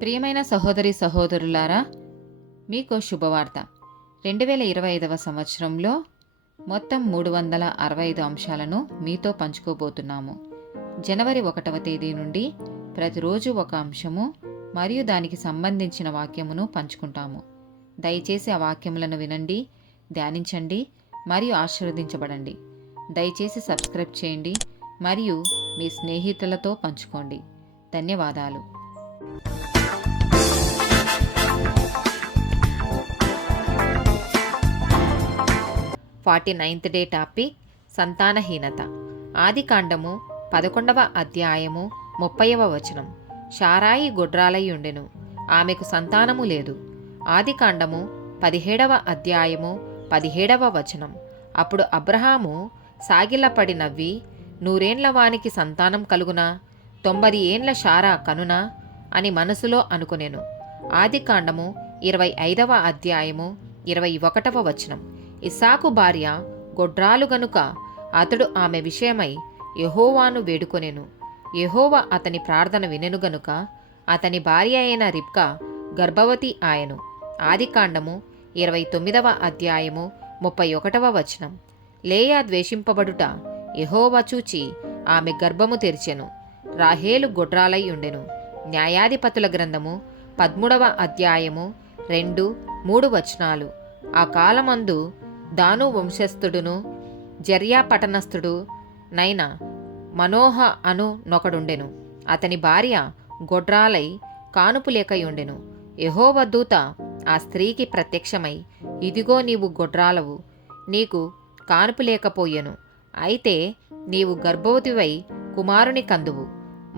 ప్రియమైన సహోదరి సహోదరులారా, మీకు శుభవార్త. 2025 సంవత్సరంలో మొత్తం 365 అంశాలను మీతో పంచుకోబోతున్నాము. జనవరి 1వ తేదీ నుండి ప్రతిరోజు ఒక అంశము మరియు దానికి సంబంధించిన వాక్యమును పంచుకుంటాము. దయచేసి ఆ వాక్యములను వినండి, ధ్యానించండి మరియు ఆశీర్వదించబడండి. దయచేసి సబ్స్క్రైబ్ చేయండి మరియు మీ స్నేహితులతో పంచుకోండి. ధన్యవాదాలు. 49th day topic సంతానహీనత. ఆదికాండము 11వ అధ్యాయము 30వ వచనం. శారాయి గొడ్రాలై ఉండెను, ఆమెకు సంతానము లేదు. ఆదికాండము 17వ అధ్యాయము 17వ వచనం. అప్పుడు అబ్రహాము సాగిలపడి నవ్వి, 100 వానికి సంతానం కలుగునా, 90 ఏండ్ల శారా కనునా అని మనసులో అనుకొనెను. ఆదికాండము 25వ అధ్యాయము 21వ వచనం. ఇస్సాకు భార్య గొడ్రాలు గనుక అతడు ఆమె విషయమై యెహోవాను వేడుకొనెను. యెహోవా అతని ప్రార్థన వినెను గనుక అతని భార్య అయిన రిబ్కా గర్భవతి ఆయను. ఆదికాండము 29వ అధ్యాయము 31వ వచనం. లేయా ద్వేషింపబడుట యెహోవా చూచి ఆమె గర్భము తెరిచెను. రాహేలు గొడ్రాలై ఉండెను. న్యాయాధిపతుల గ్రంథము 13వ అధ్యాయము 2-3 వచనాలు. ఆ కాలమందు దాను వంశస్థుడును జర్యా పట్టణస్థుడు నైన మనోహ అను నొకడుండెను. అతని భార్య గొడ్రాలై కానుపు లేకయుండెను. యెహోవా దూత ఆ స్త్రీకి ప్రత్యక్షమై, ఇదిగో నీవు గొడ్రాలవు, నీకు కానుపు లేకపోయెను, అయితే నీవు గర్భవతివై కుమారుని కందువు.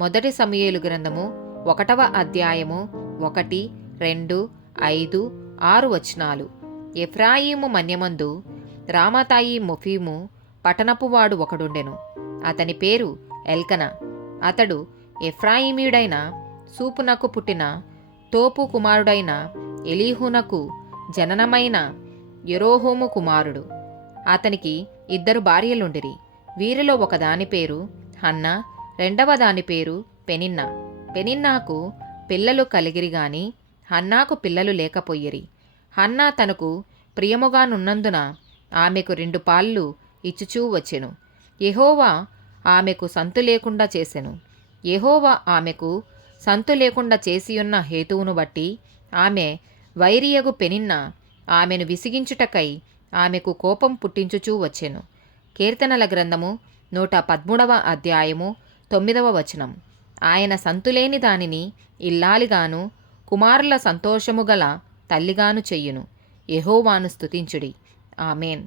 1 సమూయేలు గ్రంథము 1వ అధ్యాయము 1, 2, 5, 6 వచనాలు. ఎఫ్రాయిము మన్యమందు రామతాయి మొఫీము పట్టణపువాడు ఒకడుండెను. అతని పేరు ఎల్కన. అతడు ఎఫ్రాయిమీయుడైన సూపునకు పుట్టిన తోపు కుమారుడైన ఎలీహునకు జననమైన యెరోహోము కుమారుడు. అతనికి 2 భార్యలుండిరి. వీరిలో ఒకదాని పేరు హన్నా, రెండవ దాని పేరు పెనిన్నా. పెనిన్నాకు పిల్లలు కలిగిరిగాని హన్నాకు పిల్లలు లేకపోయిరి. హన్నా తనకు ప్రియముగానున్నందున ఆమెకు 2 పాళ్ళు ఇచ్చుచూ వచ్చెను. యెహోవా ఆమెకు సంతు లేకుండా చేసెను. యెహోవా ఆమెకు సంతు లేకుండా చేసియున్న హేతువును బట్టి ఆమె వైరియగు పెనిన్నా ఆమెను విసిగించుటకై ఆమెకు కోపం పుట్టించుచూ వచ్చెను. కీర్తనల గ్రంథము 113వ అధ్యాయము 9వ వచనం. ఆయన సంతులేని దానిని ఇల్లాలిగాను కుమారుల సంతోషము గల తల్లిగాను చెయ్యును. యెహోవాను స్తుతించుడి. ఆమేన్.